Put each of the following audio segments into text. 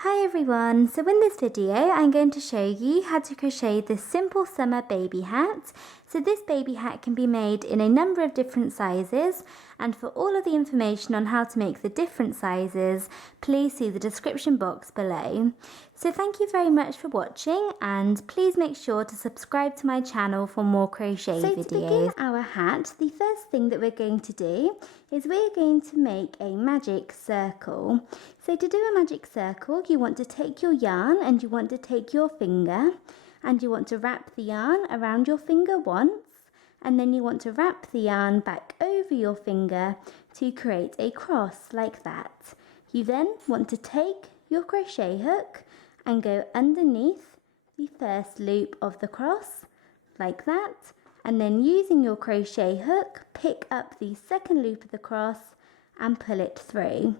Hi everyone, so in this video I'm going to show you how to crochet this simple summer baby hat. So this baby hat can be made in a number of different sizes, and for all of the information on how to make the different sizes, please see the description box below. So thank you very much for watching, and please make sure to subscribe to my channel for more crochet videos. So to begin our hat, the first thing that we're going to do is we're going to make a magic circle. So to do a magic circle, you want to take your yarn and you want to take your finger and you want to wrap the yarn around your finger once, and then you want to wrap the yarn back over your finger to create a cross like that. You then want to take your crochet hook and go underneath the first loop of the cross like that, and then using your crochet hook pick up the second loop of the cross and pull it through.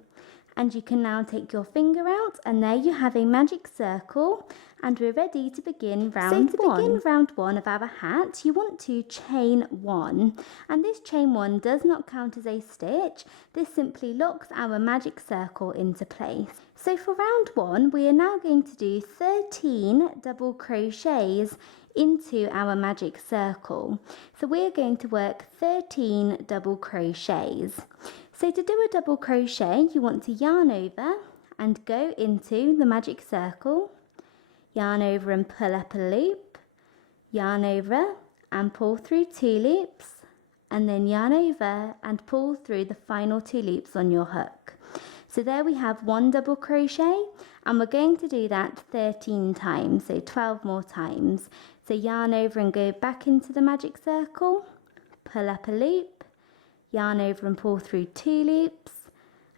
And you can now take your finger out, and there you have a magic circle, and we're ready to begin round one. So to begin round one of our hat, you want to chain one, and this chain one does not count as a stitch. This simply locks our magic circle into place. So for round one, we are now going to do 13 double crochets into our magic circle. So we're going to work 13 double crochets. So to do a double crochet, you want to yarn over and go into the magic circle, yarn over and pull up a loop, yarn over and pull through 2 loops, and then yarn over and pull through the final 2 loops on your hook. So there we have 1 double crochet, and we're going to do that 13 times, so 12 more times. So yarn over and go back into the magic circle, pull up a loop, yarn over and pull through 2 loops,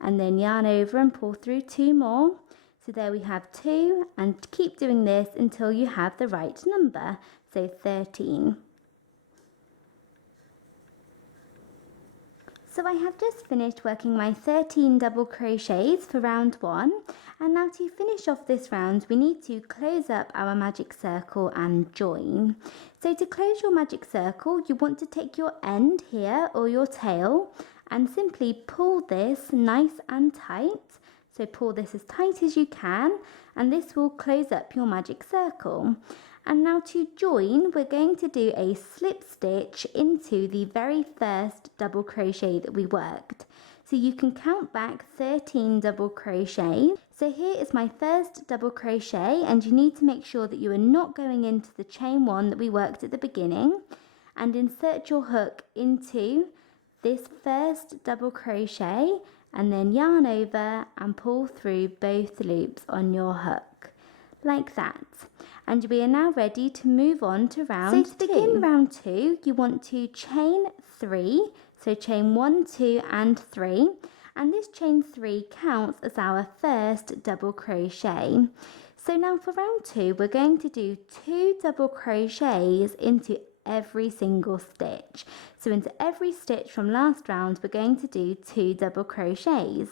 and then yarn over and pull through 2 more. So there we have 2, and keep doing this until you have the right number, so 13. So I have just finished working my 13 double crochets for round one, and now to finish off this round we need to close up our magic circle and join. So to close your magic circle, you want to take your end here or your tail and simply pull this nice and tight. So pull this as tight as you can, and this will close up your magic circle. And now to join, we're going to do a slip stitch into the very first double crochet that we worked. So you can count back 13 double crochet. So here is my first double crochet, and you need to make sure that you are not going into the chain one that we worked at the beginning, and insert your hook into this first double crochet, and then yarn over and pull through both loops on your hook like that. And we are now ready to move on to round 2. So to begin round 2, you want to chain 3, so chain 1, 2 and 3, and this chain 3 counts as our first double crochet. So now for round 2, we're going to do 2 double crochets into every single stitch. So into every stitch from last round, we're going to do 2 double crochets.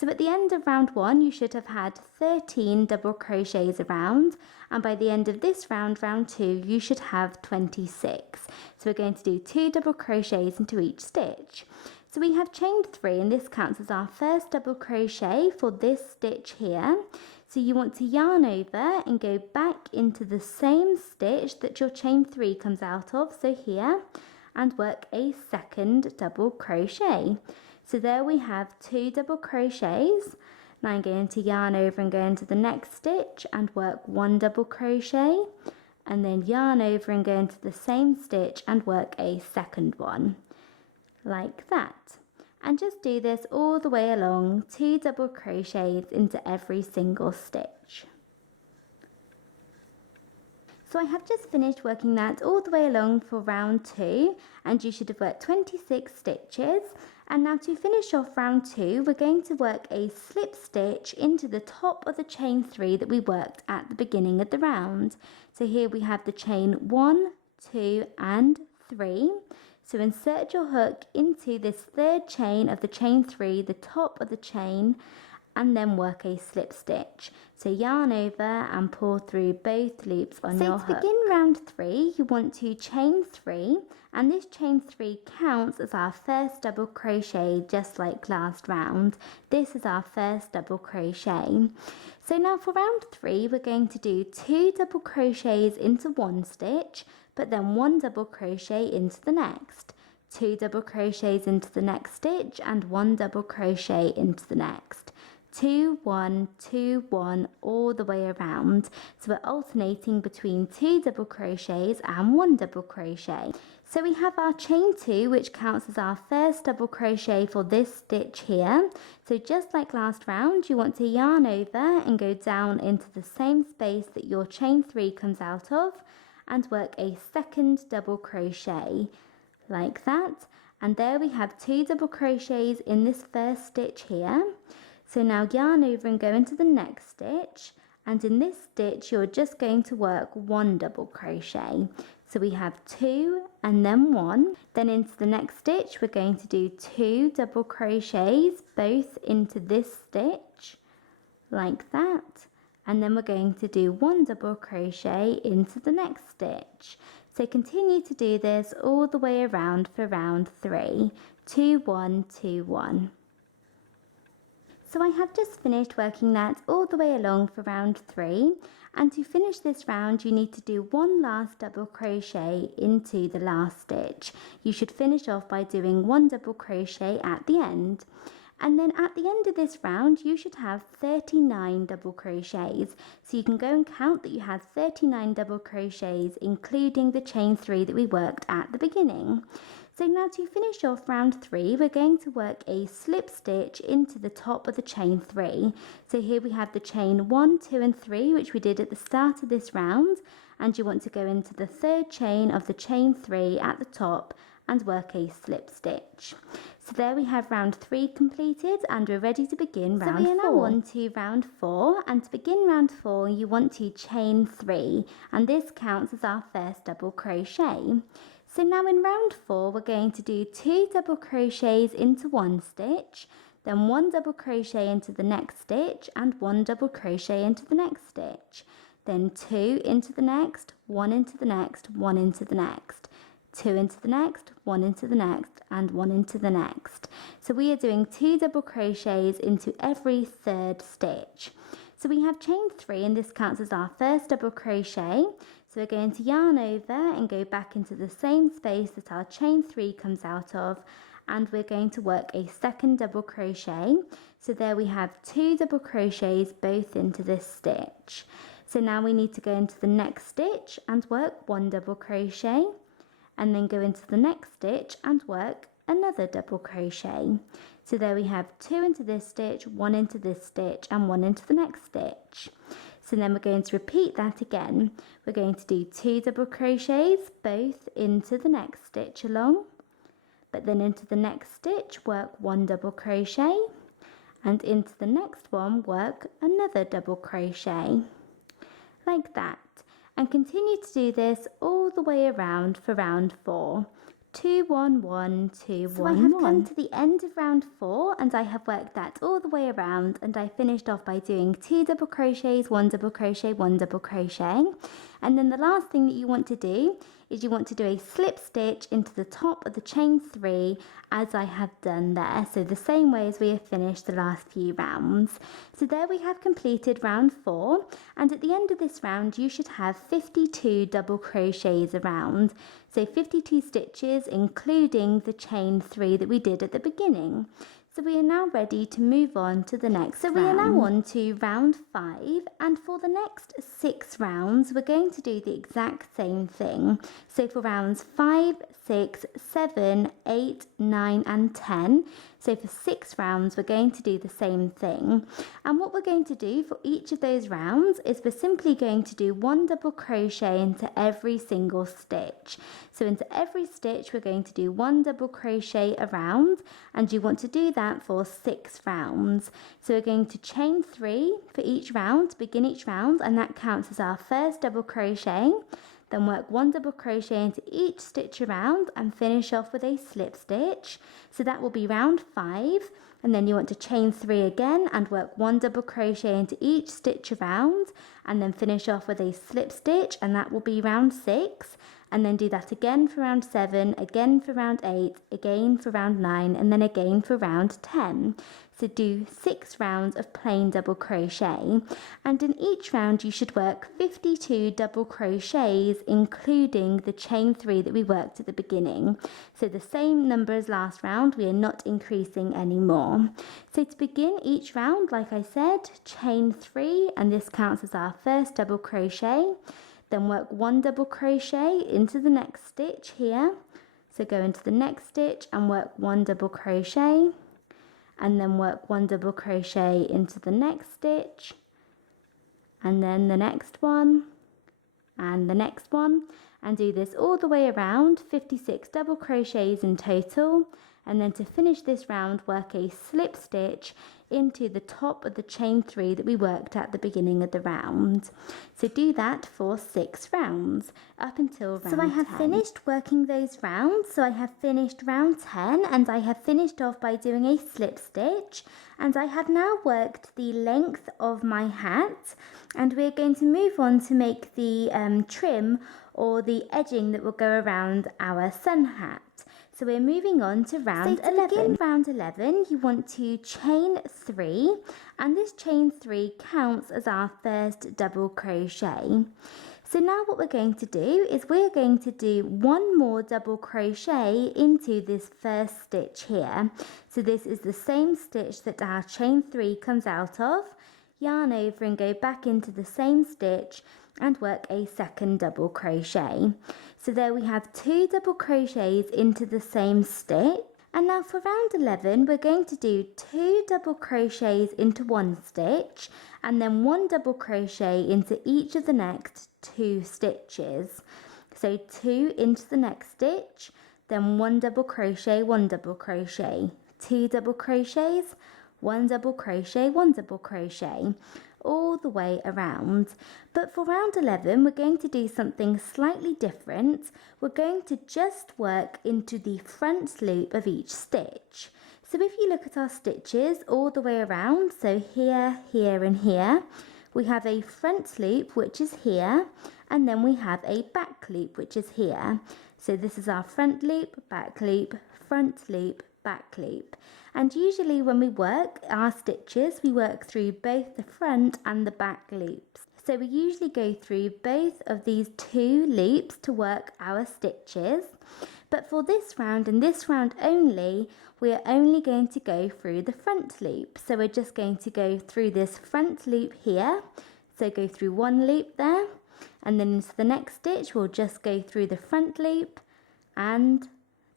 So at the end of round 1, you should have had 13 double crochets around, and by the end of this round, round 2, you should have 26. So we're going to do 2 double crochets into each stitch. So we have chained 3, and this counts as our first double crochet for this stitch here. So you want to yarn over and go back into the same stitch that your chain 3 comes out of, so here, and work a second double crochet. So there we have 2 double crochets. Now I'm going to yarn over and go into the next stitch and work 1 double crochet, and then yarn over and go into the same stitch and work a second one like that. And just do this all the way along, 2 double crochets into every single stitch. So I have just finished working that all the way along for round 2, and you should have worked 26 stitches. And now to finish off round 2, we're going to work a slip stitch into the top of the chain 3 that we worked at the beginning of the round. So here we have the chain 1, 2 and 3. So insert your hook into this third chain of the chain 3, the top of the chain, and then work a slip stitch. So yarn over and pull through both loops on your hook. So to begin round 3, you want to chain 3, and this chain 3 counts as our first double crochet, just like last round. This is our first double crochet. So now for round 3, we're going to do 2 double crochets into one stitch, but then 1 double crochet into the next. 2 double crochets into the next stitch and 1 double crochet into the next. 2, 1, 2, 1 all the way around. So we're alternating between 2 double crochets and 1 double crochet. So we have our chain 2, which counts as our first double crochet for this stitch here. So just like last round, you want to yarn over and go down into the same space that your chain 3 comes out of and work a second double crochet like that. And there we have 2 double crochets in this first stitch here. So now yarn over and go into the next stitch, and in this stitch you're just going to work 1 double crochet. So we have 2 and then 1. Then into the next stitch we're going to do 2 double crochets both into this stitch like that, and then we're going to do 1 double crochet into the next stitch. So continue to do this all the way around for round 3. 2, 1, 2, 1. So I have just finished working that all the way along for round 3, and to finish this round you need to do 1 last double crochet into the last stitch. You should finish off by doing 1 double crochet at the end. And then at the end of this round you should have 39 double crochets. So you can go and count that you had 39 double crochets, including the chain 3 that we worked at the beginning. So now to finish off round 3, we're going to work a slip stitch into the top of the chain 3. So here we have the chain 1, 2 and 3, which we did at the start of this round, and you want to go into the third chain of the chain 3 at the top and work a slip stitch. So there we have round 3 completed, and we're ready to begin round 4. So we are now on to round 4, and to begin round 4 you want to chain 3, and this counts as our first double crochet. So now in round 4 we're going to do 2 double crochets into one stitch, then 1 double crochet into the next stitch and 1 double crochet into the next stitch, then 2 into the next, 1 into the next, 1 into the next, 2 into the next, 1 into the next and 1 into the next. So we are doing 2 double crochets into every third stitch. So we have chain 3, and this counts as our first double crochet. So we're going to yarn over and go back into the same space that our chain 3 comes out of, and we're going to work a second double crochet. So there we have 2 double crochets both into this stitch. So now we need to go into the next stitch and work 1 double crochet, and then go into the next stitch and work another double crochet. So there we have 2 into this stitch, 1 into this stitch and 1 into the next stitch. So then we're going to repeat that again. We're going to do 2 double crochets both into the next stitch along, but then into the next stitch work 1 double crochet, and into the next one work another double crochet like that, and continue to do this all the way around for round 4. 2, 1, 1, 2, 1, 1. So I have come to the end of round 4, and I have worked that all the way around, and I finished off by doing 2 double crochets, 1 double crochet, 1 double crochet. And then the last thing that you want to do is you want to do a slip stitch into the top of the chain 3 as I have done there. So the same way as we have finished the last few rounds. So there we have completed round 4, and at the end of this round you should have 52 double crochets around. So 52 stitches including the chain 3 that we did at the beginning. So we are now ready to move on to the next round. So we are now on to round 5, and for the next 6 rounds we're going to do the exact same thing. So for rounds 5, 6, 7, 8, 9 and 10, so for 6 rounds we're going to do the same thing. And what we're going to do for each of those rounds is we're simply going to do 1 double crochet into every single stitch. So into every stitch we're going to do 1 double crochet around, and you want to do that for 6 rounds. So we're going to chain 3 for each round to begin each round, and that counts as our first double crochet. then work 1 double crochet into each stitch around and finish off with a slip stitch. So that will be round 5, and then you want to chain 3 again and work 1 double crochet into each stitch around and then finish off with a slip stitch, and that will be round 6, and then do that again for round 7, again for round 8, again for round 9, and then again for round 10. So do 6 rounds of plain double crochet, and in each round you should work 52 double crochets, including the chain 3 that we worked at the beginning. So the same number as last round, we are not increasing anymore. So to begin each round, like I said, chain 3, and this counts as our first double crochet. Then work 1 double crochet into the next stitch here. So go into the next stitch and work 1 double crochet, and then work 1 double crochet into the next stitch, and then the next one, and the next one, and do this all the way around, 56 double crochets in total. And then to finish this round, work a slip stitch into the top of the chain 3 that we worked at the beginning of the round. So do that for 6 rounds up until round 10. So I have finished working those rounds. So I have finished round 10, and I have finished off by doing a slip stitch, and I have now worked the length of my hat, and we're going to move on to make the trim or the edging that will go around our sun hat. So we're moving on to round 11. To begin round 11, you want to chain 3, and this chain 3 counts as our first double crochet. So now what we're going to do is we're going to do 1 more double crochet into this first stitch here. So this is the same stitch that our chain 3 comes out of. Yarn over and go back into the same stitch and work a second double crochet. So there we have 2 double crochets into the same stitch. And now for round 11, we're going to do 2 double crochets into one stitch, and then 1 double crochet into each of the next 2 stitches. So 2 into the next stitch, then 1 double crochet, 1 double crochet, 2 double crochets, 1 double crochet, 1 double crochet, all the way around. But for round 11, we're going to do something slightly different. We're going to just work into the front loop of each stitch. So if you look at our stitches all the way around, so here, here and here, we have a front loop which is here, and then we have a back loop which is here. So this is our front loop, back loop, front loop, back loop. And usually when we work our stitches, we work through both the front and the back loops. So we usually go through both of these 2 loops to work our stitches. But for this round and this round only, we are only going to go through the front loop. So we're just going to go through this front loop here. So go through 1 loop there, and then into the next stitch we'll just go through the front loop and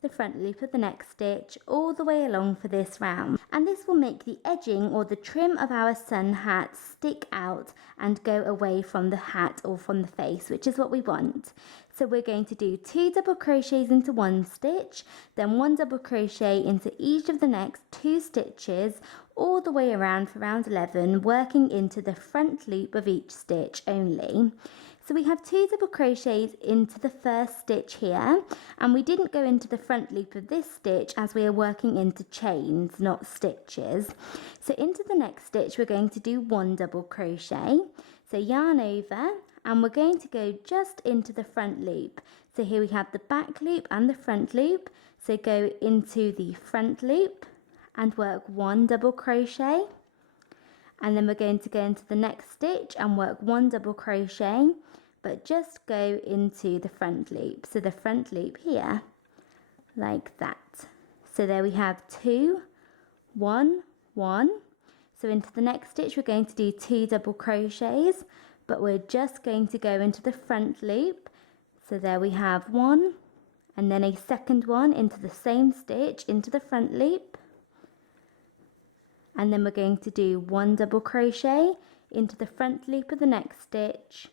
the front loop of the next stitch all the way along for this round. And this will make the edging or the trim of our sun hat stick out and go away from the hat or from the face, which is what we want. So we're going to do 2 double crochets into one stitch, then 1 double crochet into each of the next 2 stitches all the way around for round 11, working into the front loop of each stitch only. So we have 2 double crochets into the first stitch here, and we didn't go into the front loop of this stitch as we are working into chains, not stitches. So into the next stitch we're going to do 1 double crochet. So yarn over, and we're going to go just into the front loop. So here we have the back loop and the front loop. So go into the front loop and work 1 double crochet. And then we're going to go into the next stitch and work 1 double crochet, but just go into the front loop. So the front loop here, like that. So there we have 2, 1, 1. So into the next stitch we're going to do 2 double crochets, but we're just going to go into the front loop. So there we have 1, and then a second one into the same stitch into the front loop. And then we're going to do 1 double crochet into the front loop of the next stitch,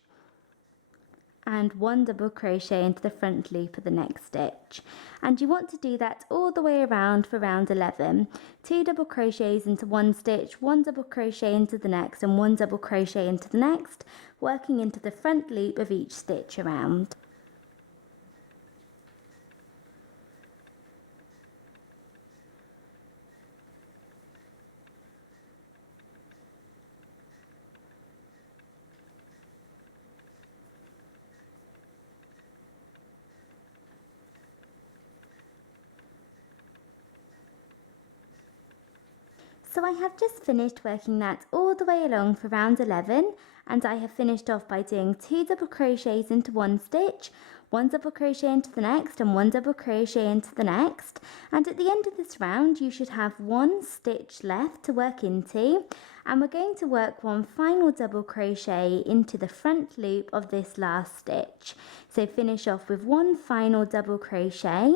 and 1 double crochet into the front loop of the next stitch. And you want to do that all the way around for round 11. 2 double crochets into one stitch, 1 double crochet into the next, and 1 double crochet into the next, working into the front loop of each stitch around. So I have just finished working that all the way along for round 11, and I have finished off by doing 2 double crochets into one stitch, 1 double crochet into the next and 1 double crochet into the next, and at the end of this round you should have 1 stitch left to work into, and we're going to work 1 final double crochet into the front loop of this last stitch. So finish off with 1 final double crochet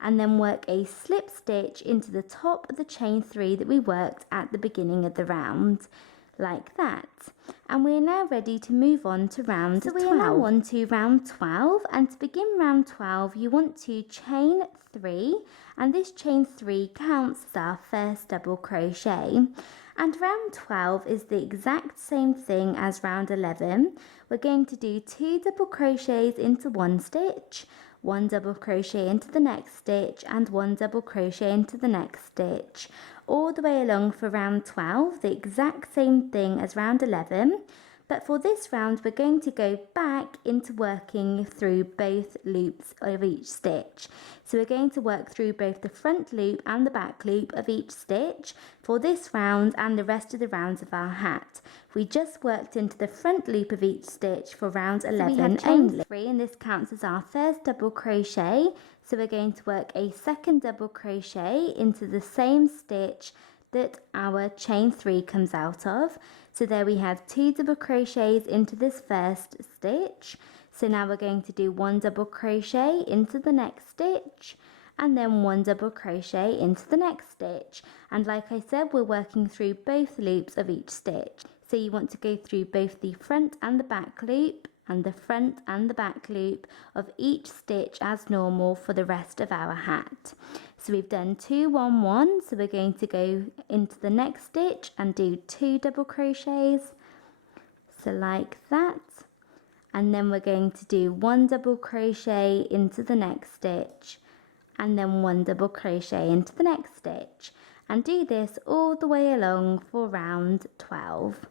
and then work a slip stitch into the top of the chain 3 that we worked at the beginning of the round, like that. And we're now ready to move on to round 12. So we are now on to round 12, and to begin round 12 you want to chain 3, and this chain 3 counts as our first double crochet. And round 12 is the exact same thing as round 11. We're going to do 2 double crochets into one stitch, 1 double crochet into the next stitch and 1 double crochet into the next stitch, all the way along for round 12, the exact same thing as round 11, but for this round we're going to go back into working through both loops of each stitch. So we're going to work through both the front loop and the back loop of each stitch for this round and the rest of the rounds of our hat. We just worked into the front loop of each stitch for round 11 only. Chain 3, and this counts as our first double crochet. So we're going to work a second double crochet into the same stitch that our chain 3 comes out of. So there we have 2 double crochets into this first stitch. So now we're going to do 1 double crochet into the next stitch and then 1 double crochet into the next stitch. And like I said, we're working through both loops of each stitch. So you want to go through both the front and the back loop and the front and the back loop of each stitch as normal for the rest of our hat. So we've done 2 1 1, so we're going to go into the next stitch and do 2 double crochets, so like that, and then we're going to do 1 double crochet into the next stitch and then 1 double crochet into the next stitch, and do this all the way along for round 12.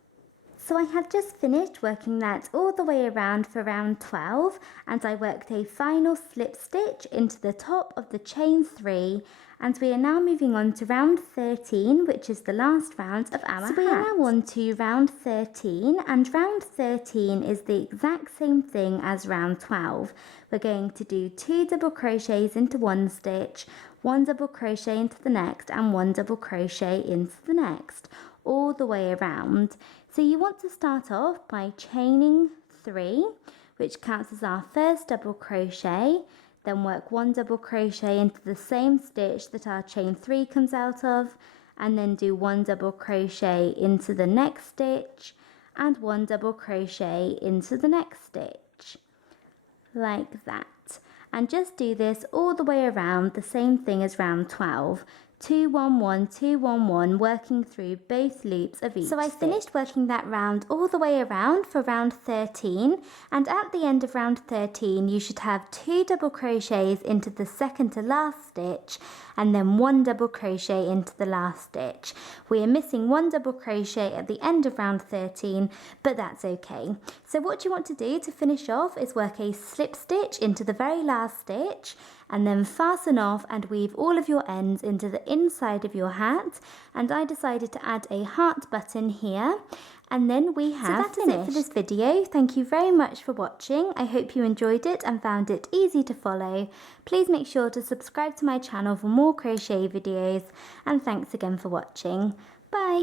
So I have just finished working that all the way around for round 12, and I worked a final slip stitch into the top of the chain 3, and we are now moving on to round 13, which is the last round of our hat. So we are now on to round 13, and round 13 is the exact same thing as round 12. We're going to do 2 double crochets into one stitch, 1 double crochet into the next and 1 double crochet into the next, all the way around. So you want to start off by chaining 3, which counts as our first double crochet, then work 1 double crochet into the same stitch that our chain 3 comes out of, and then do 1 double crochet into the next stitch and 1 double crochet into the next stitch, like that. And just do this all the way around, the same thing as round 12. 2 1 1 2 1 1, working through both loops of each. So I finished working that round all the way around for round 13, and at the end of round 13 you should have 2 double crochets into the second to last stitch and then 1 double crochet into the last stitch. We are missing 1 double crochet at the end of round 13, but that's okay. So what you want to do to finish off is work a slip stitch into the very last stitch and then fasten off and weave all of your ends into the inside of your hat. And I decided to add a heart button here, and then we have finished. So that is it for this video. Thank you very much for watching. I hope you enjoyed it and found it easy to follow. Please make sure to subscribe to my channel for more crochet videos, and thanks again for watching. Bye!